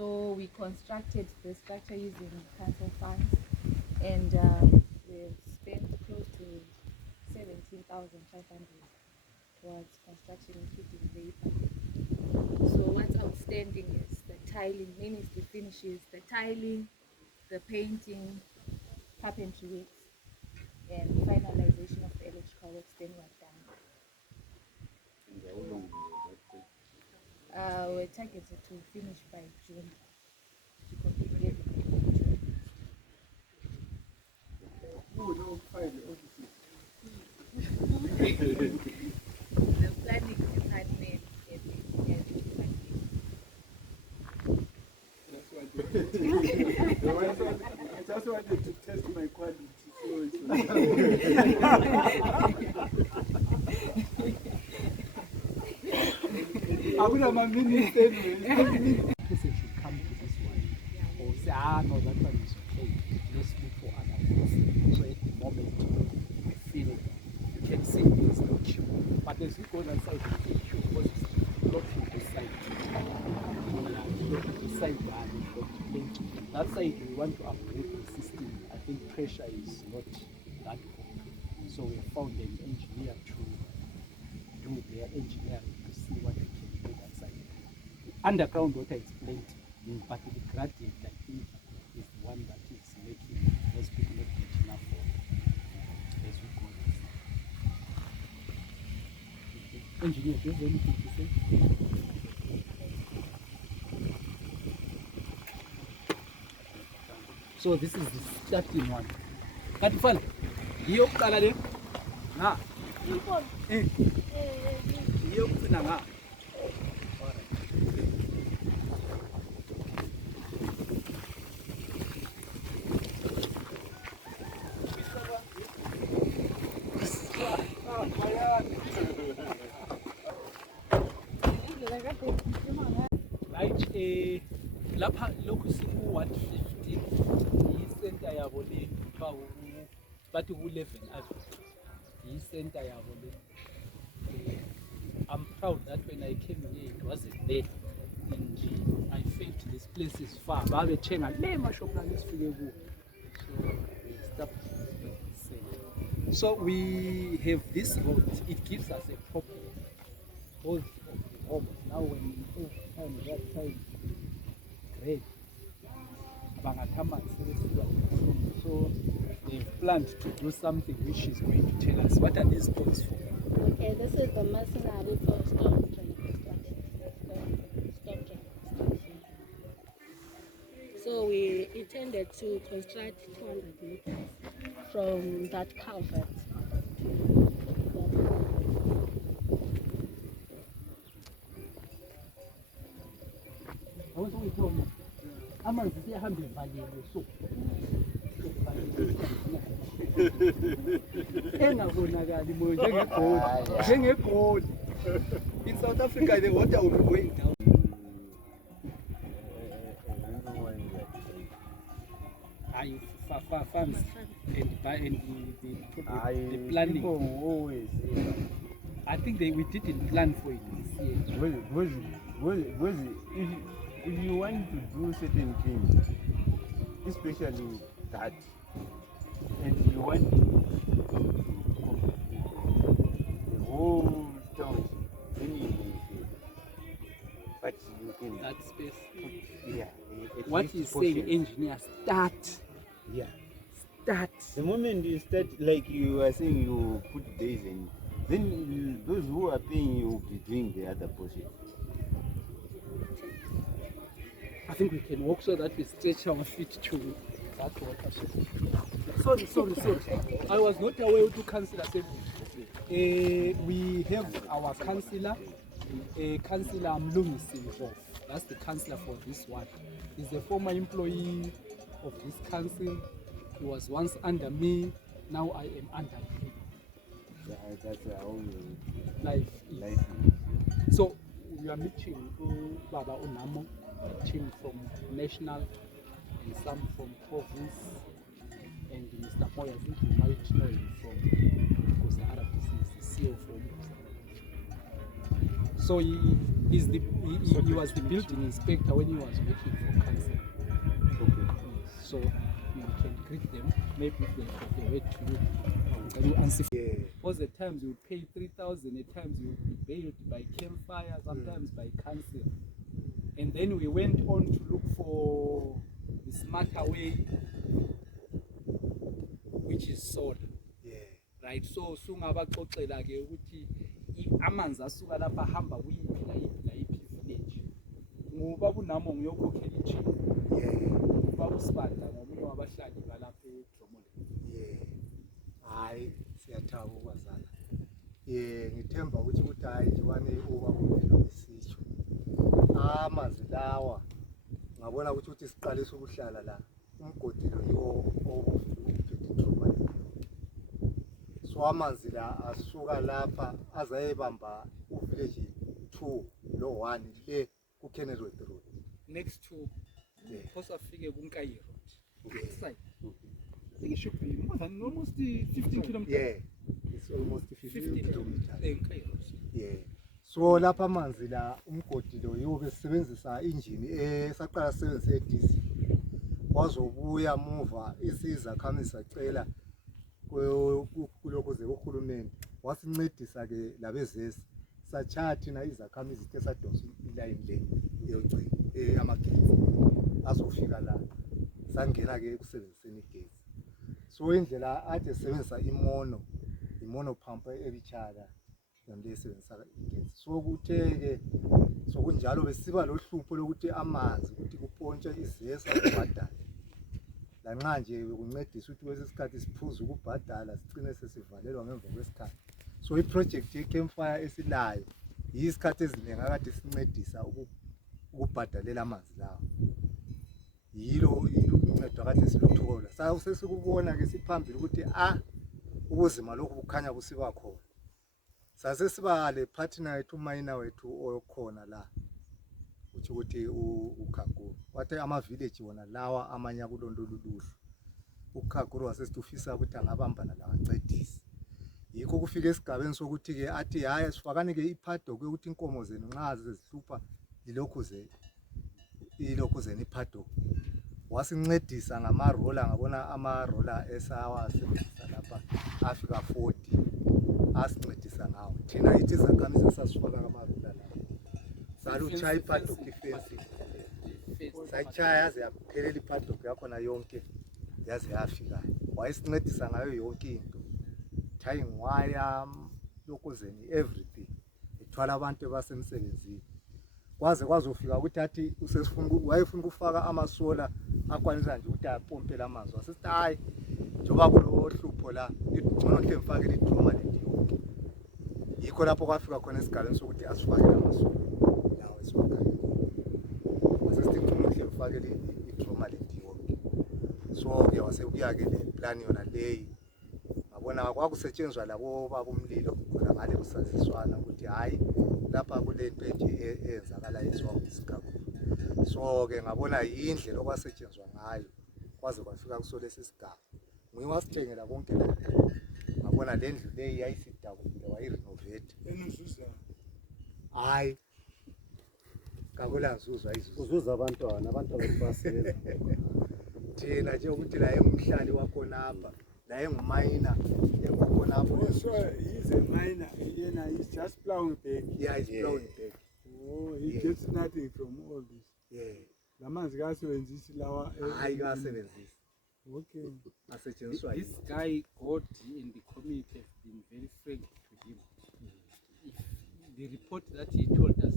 So we constructed the structure using council funds, and we've spent close to 17,500 towards construction, including labor. So what's outstanding is the tiling, mainly the finishes, the tiling, the painting, carpentry works, and finalization of the electrical works. Then we're done. We're targeted to finish by June, to complete everything by June. The planning department and the engineering department. I just wanted to test my quality. Person should come to this one or say, no, that one is okay. Let's look for other things. So at the moment, I feel you can see there's no queue. But as we go outside, there's a queue because it's blocking the side. The side that side we want to upgrade the system. I think pressure is not that good. So we have found an engineer to do their engineering to see what we can do that side. Underground, what I explained, but the gradient, I think, is the one that is making those people not get enough for as we go this. Engineer, do you have anything to say? So this is the starting one. Katifana, hiyo kukala le? Na. Hiyo kufina nga. Right, lapha lokhu siku 150 i-center yabo le bathi ku-11 Avenue i-center yabo le. I'm proud that when I came here it wasn't there, and I felt this place is far. Babethenga le mashopana esifike kuwo, so we established. So we have this road, it gives us a proper hold of the home. Now when that time great, so they've planned to do something which is going to tell us what are these stones for. Okay, this is the machinery for stone drain construction. So we intended to construct 200 meters from that culvert. Amanzi siyahamba evalile so engabonakali moyo njengegoli. In South Africa the water will be going down. Farms and the planning. Always. I think we didn't plan for it this year. If you want to do certain things, especially that, and you want the whole township, then you will, but you can that space. Yeah. What is saying, engineer, start. Yeah. Start. The moment you start, like you are saying, you put days in, then those who are paying you will be doing the other portion. I think we can walk so that we stretch our feet to that water. Sorry. I was not aware to councillor said. We have our councillor, Councillor Mlungisi. That's the councillor for this one. He's a former employee of this council. He was once under me. Now I am under him. That's our own life. So we are meeting Baba Onamo, a team from national and some from province, and Mr. Moya, I think you might know him from Kusahara Business, the CEO from Kusahara. So He was the building inspector when he was working for council. So you can greet them, maybe if they have the way to you. Can you answer? Yeah. Because at times you pay 3,000, at times you will be bailed by campfire, sometimes by council. And then we went on to look for the smarter way, which is solar. Yeah. Right, so sungabaxoxela ke ukuthi amanzi asuka lapha ahamba kuyiphi la yiphi village ngoba kunamo ngiyokhokhela ichief baba usibanda ngomunye wabahlali balapha eDromole. Yeah. Hayi siyathaba ukwazana. Ngithemba ukuthi hayi jiwane ubabumvelo besitsho. Amanzi lawa ngabona ukuthi siqalisa ukuhlala la. Umgodi lo yiwo ophethe iDromole. So amanzi la asuka lapha azayebamba uvillage 2 lo 1 le ku Kenneroad Road. Next to Posa Fige Bunkai Road. Okay. Side. I think it should be more than almost 15 kilometers. Yeah. It's almost 15 kilometers. Yeah. So lapha amanzi la umgodi lo yiwo besebenzisa engine saqala sisebenzise diesel. Wazobuya muva isiza khamisa cela kulokho ze uhulumeni wasincedisa ke labezesi sachathi na izakhamizi ke sadosa iline le eyogcina eyamagetsi azofika la sangena ke ukusebenziseni igesi. So indlela ade sebenzisa imono pump ebichala yamle sebenzisa igesi. So kuthe ke sokunjalo besiba lohlupho lokuthi amanzi ukuthi kupontshe izesa kubhadala lanxa nje ukuncedisa ukuthi kwesisikhathi siphuza ukubhadala sicine sesivalelwa ngemva kwesikhathi. So iproject yeCampfire esilayo yisikhathi eziningi akade sincedisa ukubhadalela amanzi lawo. Yilo uncedo akade siluthola. Sasesukubona ke siphambili ukuthi ubuzima lokhu bukhanya busiba khona. Sase siba le partner yethu minor wethu okhona la. Ukuthi uKhaguru wathi ama village wona lawa amanya kulondo luluhlu uKhaguru wasesitufisa ukuthi angabambana la ancedise. Yikho kufika esigabeni sokuthi ke athi hayi sifakane ke ipaddock ukuthi inkomo zenu nxa zihlupha ilokhuze ipaddock. Wasincedisa ngama roller ngabona ama roller esawasebenzisa lapha afika 40 asincedisa ngawo. Thina ithi zakhamizi sasifaka ama roller la. Saluchaya ipaddock ifence. Sayachaya yaze yaphelela ipaddock yakhona yonke yaze yafika. Wayesincedisa ngayo yonke into. Tying wire lokuzeni everything. Ethwala abantu abasemsebenzini. Kwazofika ukuthi athi wayefuna ukufaka amasola akwanisa nje ukuthi apompela amanzi. Wasithi hayi njoba kulohlupho la ngcono hle mfakele iDromole yonke. Yikho lapho kwafika khona esigabeni sokuthi asifakele amasola. Fakele iDromole yonke. So ke wasebuya ke le plan yona leyi ngabona kwakusetshenzwa labo baba umlilo khona ngale kusaziswana ukuthi hayi lapha kule nto nje eyenzakala isigaba. So ke ngabona indlela okwasetshenzwa ngayo kwaze kwafika kusolesi sigaba. Ngiwasithengela konke la. Ngabona le ndlu leyi yayisidakule wayirenovate. Enuzuza. Hayi kakula nzuzo ayizuzo. Uzuza abantu basebenza. Thina nje ukuthi la engumhlali wakhona apha la engumayina engakhona apho. So he's a miner. He's just plowing back. Yeah, he's plowing back. Oh, he gets nothing from all this. Yeah. Lamanzi kasebenzisi lawa. Hayi kasebenzisi. Okay. Asetshenziswa. This guy God in the community have been very frank to him. If the report that he told us,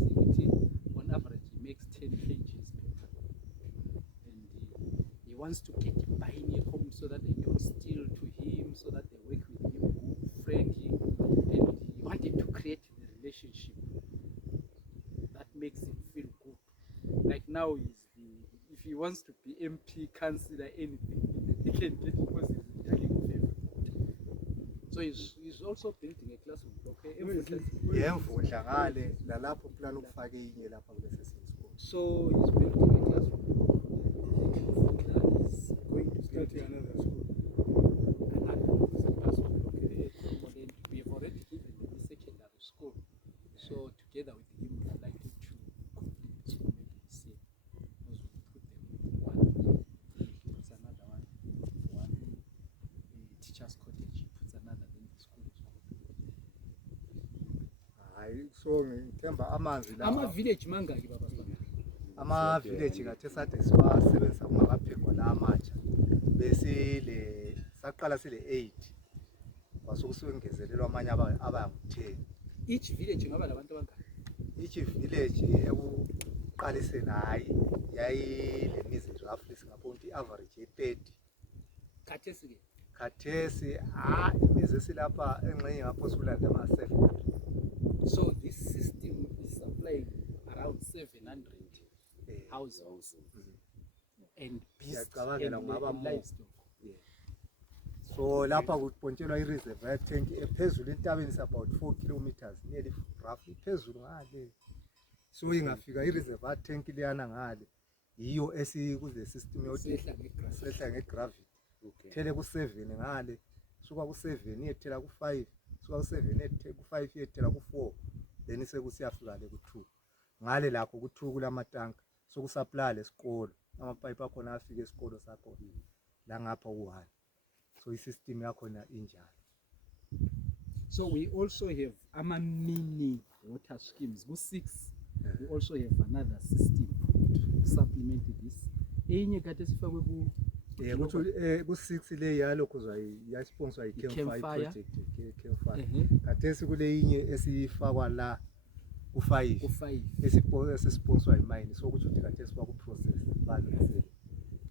on average he makes 10 kgs per ton. And he wants to get buying a home so that they don't steal to him, so that they work with him friendly. And he wanted to create the relationship that makes him feel good. Like now if he wants to be MP, councillor, anything, he can get it because he's taking favor. So he's also building a classroom block. Yemvudla ngale lalapho plan ukufaka inye lapha kulesi school. So he's building a classroom block. He's going to Start another school. Another classroom block. We have already given the secondary school. So together with him, we would like to so ngithemba amanzi la Ama-village mangaki baba Sibanda? ama-village kade sade siwasebenzisa kungakaphekwa la amatsha besile saqala sile 8 kwasuke siwengezelelwa amanye abangu-10. Each village ingaba labantu abangaki? Each village ekuqaliseni hayi yayile mizi roughly singabona i-average ye-30. Khathesi-ke Khathesi imizi esilapha engxenye ngapho sikulanda ama-700. so this system is supplying around 700 houses and beasts Ngiyacabangela kungaba and more. livestock. So lapha kupontshelwa i-reservoir tank ephezulu entabeni is about 4 kilometers nearly roughly phezulu ngale. So ingafika i-reservoir tank leyana ngale yiyo esikuze system yokuthi sehla ngegravity. Thele ku7 ngale suka ku7 iyethela ku5 suka ku7 ku5 iyethela ku4 then sekusiyafika le ku2 ngale lakho ku2 kulamatanka sokusupply lesikolo amapipe akhona afika esikolo sakho la ngapha u1 so i-system yakhona injalo. So we also have mini water schemes ku6. We also have another system to supplement this. Enye kade sifakwe ku ku6 le yalo kuzwa yasponsor i-Campfire Campfire. project Campfire. Khathesi kule inye esifakwa la ku5 ku5 esisponsor imine so kuthi khathesi baku-process balungisele.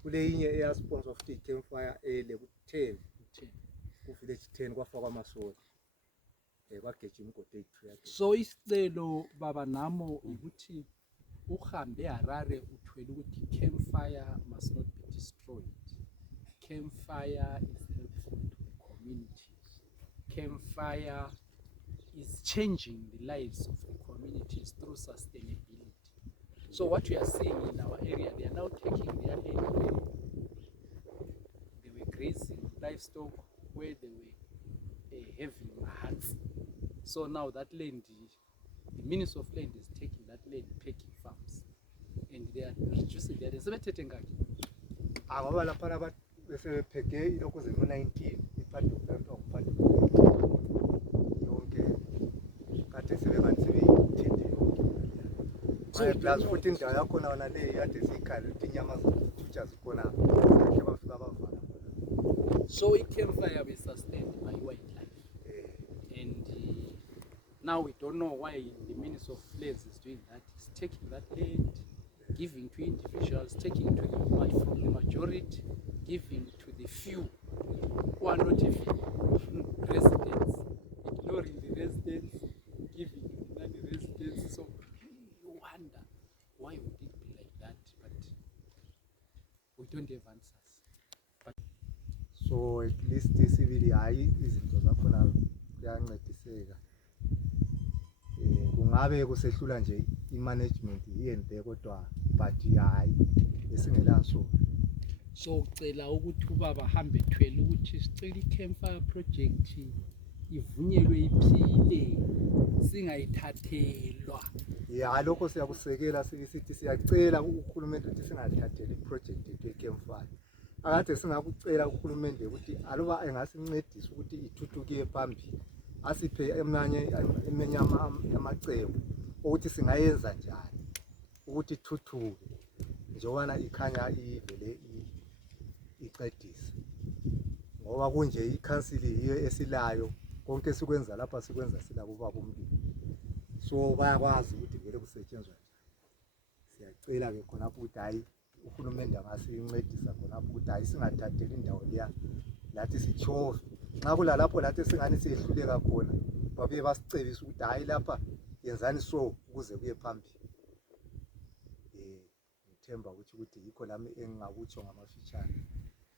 Kule inye eyasponsor futhi i-Campfire ele ku10 ku-village 10 kwafakwa amasola kwagejima igodi ethu. So isicelo baba namo ukuthi uhambe eHarare uthwele ukuthi Campfire must not be destroyed. Campfire is helpful to the communities. Campfire is changing the lives of the communities through sustainability. So what we are seeing in our area, they are now taking their land where they were grazing livestock, where they were having huts. So now that land, the Ministry of Land is taking that land, packing farms, and they are reducing their sebethethe ngaki. Ngoba lapha abantu besepheke ilokho ze-19 iphathi yonke kade sebengathi sebeyi-10 yonke plus futhi indawo yakhona wona le yade siyikhali ukuthi inyama zithutha zikhona kahle bafika bavala. So i-Campfire be sustained by wildlife, and now we don't know why the Ministry of Lands is doing that. It's taking that land, giving to individuals, taking to from the majority, giving to the few who are not even residents, ignoring the residents, giving to the non-residents. So you wonder why would it be like that, but we don't have answers. So at least sibili hayi izinto zakhona kuyancediseka. Kungabe kusehlula nje i-management yente kodwa but hayi esingelaso. So ucela ukuthi ubaba hambe ethwele ukuthi sicela i-Campfire project ivunyelwe iphile singayithathelwa. Ya lokho siyakusekela sithi siyacela uHulumende ukuthi singathatheli i-project yethu ye-Campfire. Akade singakucela uHulumende ukuthi aloba engasincedisa ukuthi ithuthuke phambili asiphe emenye amacebo ukuthi singayenza njani ukuthi ithuthuke njengoba ikhanya ivele iqedisa ngoba kunje i-council yiyo esilayo konke sikwenza lapha sikwenza sila kubaba umlimi so bayakwazi ukuthi vele kusetshenzwa njani. Siyacela ke khona ukuthi hayi uHulumende angasincedisa khona ukuthi hayi singathatheli indawo leya lathi sichove nxa kulalapho lathi singani siyehluleka khona babuye basicebisa ukuthi hayi lapha yenzani so ukuze kuye phambili. Ngithemba ukuthi yikho lami engingakutsho ngamafitshane.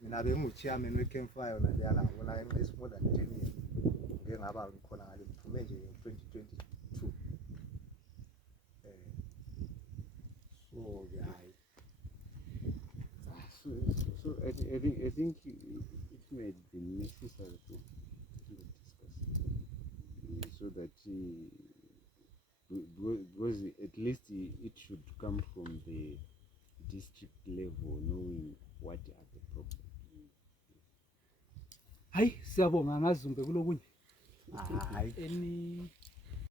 Mina bengu-chairman we-Campfire yona leyana ngabona it's more than 10 years ngeke ngaba ngikhona ngale ngiphume nje 2022. So hayi. So I think it may be necessary to discuss so that because at least it should come from the district level, knowing what are the problems. Hayi siyabonga ngazumbe kulokunye. Hayi. Any